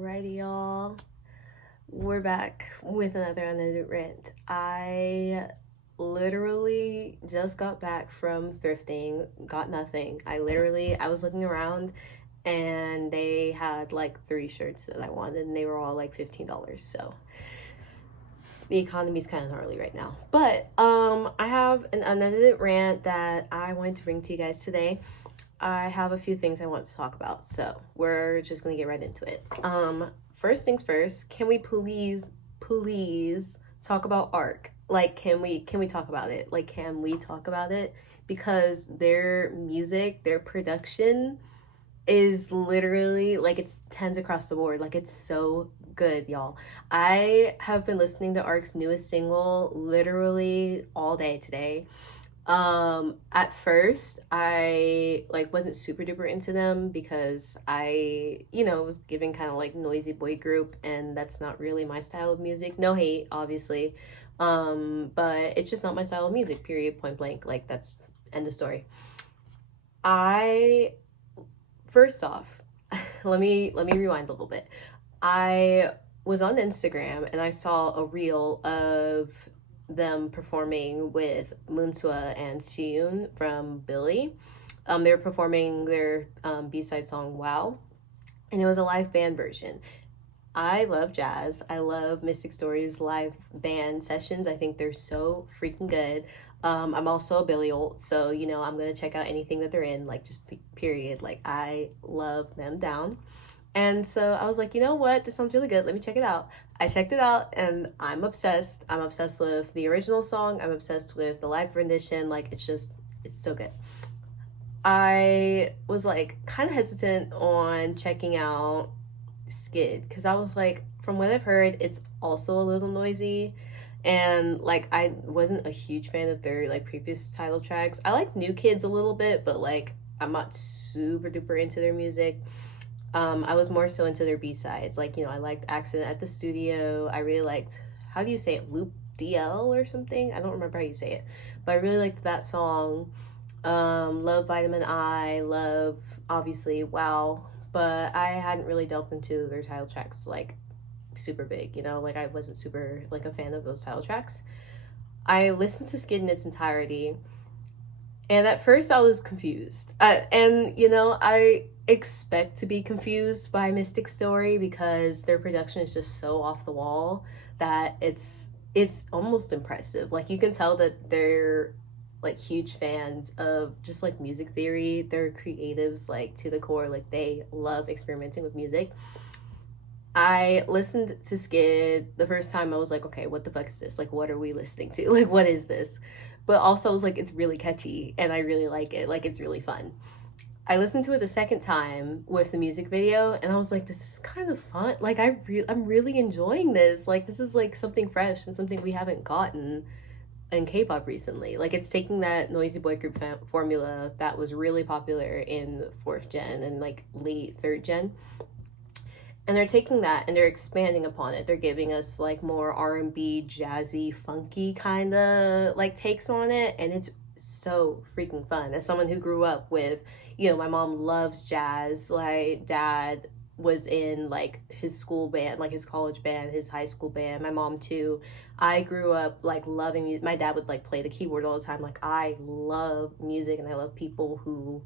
Alrighty, y'all. We're back with another unedited rant. I literally just got back from thrifting, got nothing. I was looking around and they had like 3 shirts that I wanted and they were all like $15. So the economy's kind of gnarly right now. But I have an unedited rant that I wanted to bring to you guys today. I have a few things I want to talk about, so we're just gonna get right into it. First things first, can we please talk about arc? Like, can we talk about it? Like, can we talk about it? Because their music, their production is literally like it's tens across the board. Like, it's so good, y'all. I have been listening to arc's newest single literally all day today. At first I like wasn't super duper into them because I was giving kind of like noisy boy group, and that's not really my style of music. No hate, obviously. But it's just not my style of music, period, point blank. Like, that's end of story. I First off, let me rewind a little bit. I was on Instagram and I saw a reel of them performing with Moonsua and chuu from Billlie. They were performing their B-side song Wow, and it was a live band version. I love jazz. I love Mystic Stories live band sessions. I think they're so freaking good. I'm also a Billlie ult, so I'm gonna check out anything that they're in, like, just period. Like, I love them down. And so I was like, you know what? This sounds really good. Let me check it out. I checked it out and I'm obsessed. I'm obsessed with the original song. I'm obsessed with the live rendition. Like, it's so good. I was like kind of hesitant on checking out Skid because I was like, from what I've heard, it's also a little noisy. And like, I wasn't a huge fan of their like previous title tracks. I like New Kids a little bit, but like, I'm not super duper into their music. I was more so into their B-sides. Like, I liked Accident at the Studio. I really liked, how do you say it? Loop DL or something? I don't remember how you say it. But I really liked that song. Love Vitamin I, love, obviously, Wow. But I hadn't really delved into their title tracks, like, super big, Like, I wasn't super, like, a fan of those title tracks. I listened to Skid in its entirety. And at first I was confused. I expect to be confused by Mystic Story because their production is just so off the wall that it's almost impressive. Like, you can tell that they're like huge fans of just like music theory. They're creatives, like, to the core. Like, they love experimenting with music. I listened to Skid the first time. I was like, okay, what the fuck is this? Like, what are we listening to? Like, what is this? But also, I was like, it's really catchy and I really like it. Like, it's really fun. I listened to it the second time with the music video and I was like, this is kind of fun. Like, I'm really enjoying this. Like, this is like something fresh and something we haven't gotten in K-pop recently. Like, it's taking that noisy boy group formula that was really popular in 4th gen and like late 3rd gen, and they're taking that and they're expanding upon it. They're giving us like more R&B, jazzy, funky kind of like takes on it, and it's so freaking fun. As someone who grew up with, my mom loves jazz. Like, dad was in like his school band, like his college band, his high school band. My mom too. I grew up like loving music. My dad would like play the keyboard all the time. Like, I love music and I love people who,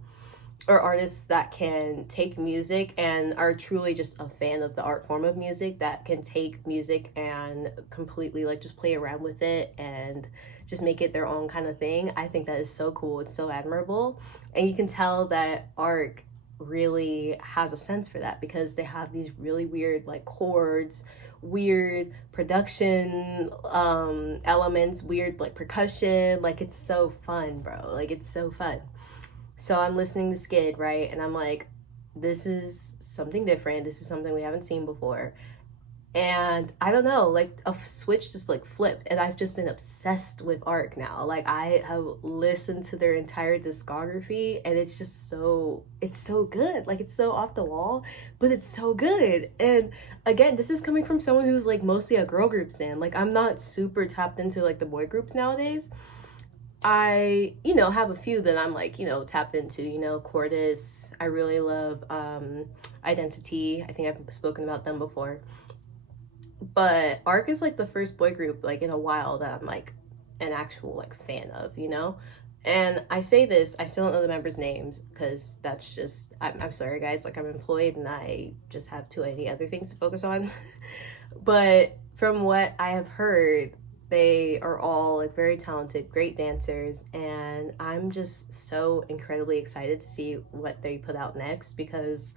or artists that can take music and are truly just a fan of the art form of music, that can take music and completely like just play around with it and just make it their own kind of thing. I think that is so cool. It's so admirable. And you can tell that arc really has a sense for that because they have these really weird like chords, weird production elements, weird like percussion. Like, it's so fun, bro. Like, it's so fun. So I'm listening to Skid, right? And I'm like, this is something different. This is something we haven't seen before. And I don't know, like, a switch just like flipped. And I've just been obsessed with arc now. Like, I have listened to their entire discography and it's so good. Like, it's so off the wall, but it's so good. And again, this is coming from someone who's like mostly a girl group stan. Like, I'm not super tapped into like the boy groups nowadays. I, have a few that I'm like, tapped into, Cortis. I really love Identity. I think I've spoken about them before. But arrc is like the first boy group like in a while that I'm like an actual like fan of. And I say this, I still don't know the members' names because that's just, I'm sorry guys, like I'm employed and I just have too many other things to focus on. But from what I have heard, they are all like very talented, great dancers, and I'm just so incredibly excited to see what they put out next because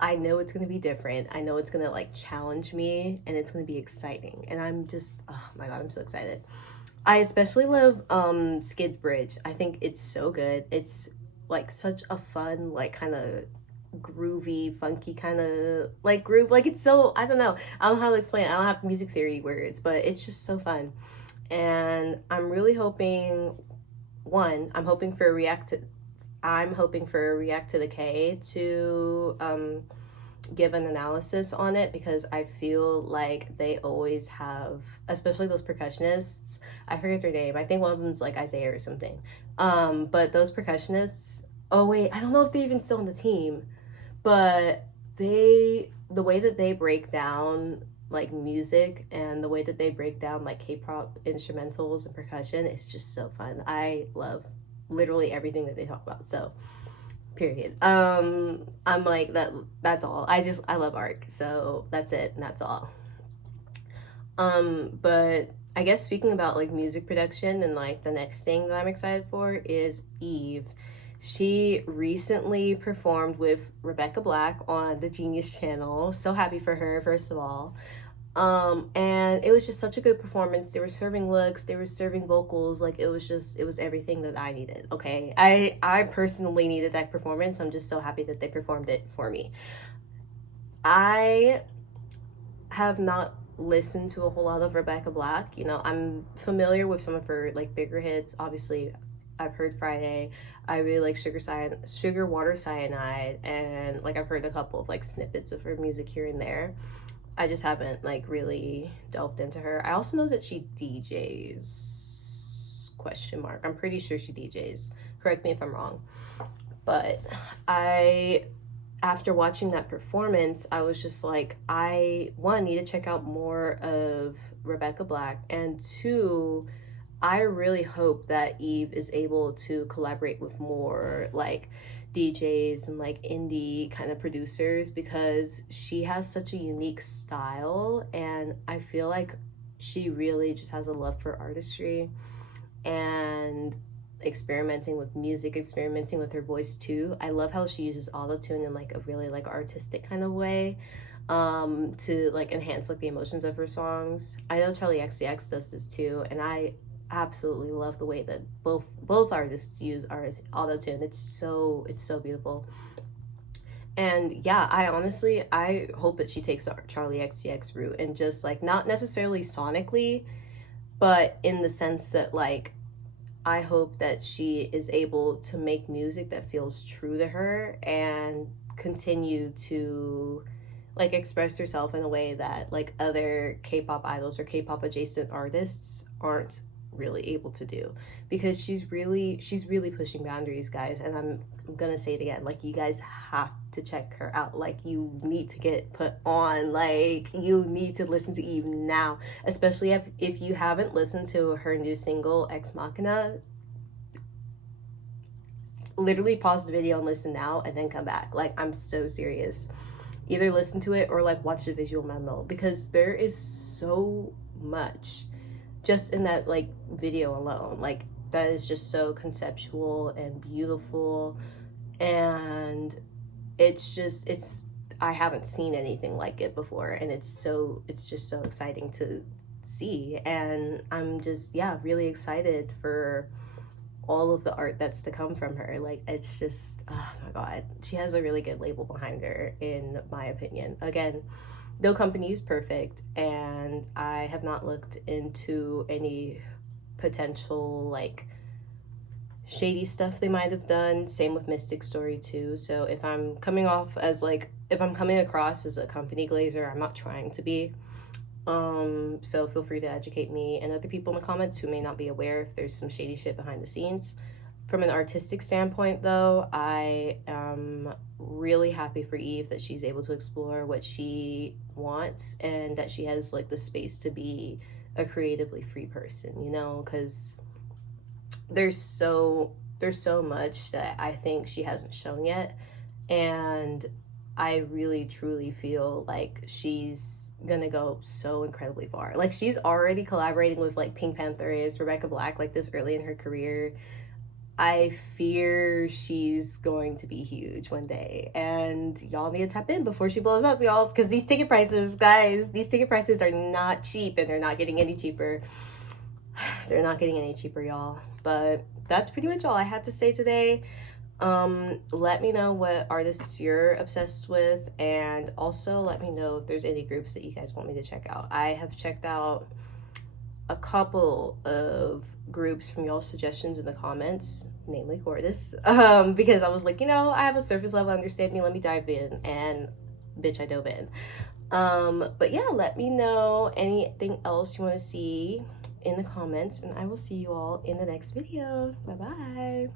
I know it's going to be different. I know it's going to like challenge me and it's going to be exciting. And I'm just, oh my God, I'm so excited. I especially love Skid's Bridge. I think it's so good. It's like such a fun, like kind of groovy, funky kind of like groove. Like it's so, I don't know. I don't know how to explain it. I don't have music theory words, but it's just so fun. And I'm really hoping, one, I'm hoping for a React to the K to give an analysis on it because I feel like they always have, especially those percussionists. I forget their name. I think one of them's like Isaiah or something. But those percussionists. Oh wait, I don't know if they're even still on the team, but the way that they break down like music and the way that they break down like K-pop instrumentals and percussion is just so fun. I love literally everything that they talk about. So period. I'm like that's all. I love arrc. So that's it and that's all. But I guess speaking about like music production and like the next thing that I'm excited for is Yves. She recently performed with Rebecca Black on the Genius channel. So happy for her, first of all. And it was just such a good performance. They were serving looks, they were serving vocals, like it was everything that I needed. Okay, I personally needed that performance. I'm just so happy that they performed it for me. I have not listened to a whole lot of Rebecca Black. I'm familiar with some of her like bigger hits. Obviously, I've heard Friday. I really like Sugar Water Cyanide, and like I've heard a couple of like snippets of her music here and there. I just haven't like really delved into her. I also know that she DJs, question mark. I'm pretty sure she DJs. Correct me if I'm wrong. But after watching that performance, I was just like, one, need to check out more of Rebecca Black, and two, I really hope that Yves is able to collaborate with more like DJs and like indie kind of producers because she has such a unique style, and I feel like she really just has a love for artistry and experimenting with music, experimenting with her voice too. I love how she uses autotune in like a really like artistic kind of way to like enhance like the emotions of her songs. I know Charlie XCX does this too, and I absolutely love the way that both artists use autotune. It's so beautiful. And yeah, I hope that she takes the Charlie XCX route and just like not necessarily sonically, but in the sense that like I hope that she is able to make music that feels true to her and continue to like express herself in a way that like other K-pop idols or K-pop adjacent artists aren't really able to do, because she's really pushing boundaries, guys. And I'm gonna say it again, like you guys have to check her out. Like you need to get put on, like you need to listen to Yves now, especially if you haven't listened to her new single Ex Machina. Literally pause the video and listen now and then come back. Like I'm so serious. Either listen to it or like watch the visual memo, because there is so much just in that like video alone. Like that is just so conceptual and beautiful, and it's I haven't seen anything like it before, and it's just so exciting to see. And I'm just really excited for all of the art that's to come from her. Like it's just, oh my God, she has a really good label behind her, in my opinion. Again, no company is perfect, and I have not looked into any potential like shady stuff they might have done. Same with Mystic Story too. So if I'm coming across as a company glazer, I'm not trying to be. So feel free to educate me and other people in the comments who may not be aware if there's some shady shit behind the scenes. From an artistic standpoint, though, I am really happy for Eve that she's able to explore what she wants and that she has like the space to be a creatively free person, you know, because there's so much that I think she hasn't shown yet, and I really truly feel like she's gonna go so incredibly far. Like she's already collaborating with like Pink Panthers, Rebecca Black, like this early in her career. I fear she's going to be huge one day, and y'all need to tap in before she blows up, y'all, because these ticket prices, guys, these ticket prices are not cheap, and they're not getting any cheaper. They're not getting any cheaper, y'all. But that's pretty much all I had to say today. Let me know what artists you're obsessed with, and also let me know if there's any groups that you guys want me to check out. I have checked out a couple of groups from y'all's suggestions in the comments, namely Cortis, because I was like, you know, I have a surface level understanding, let me dive in, and bitch, I dove in. But yeah, let me know anything else you want to see in the comments, and I will see you all in the next video. Bye bye.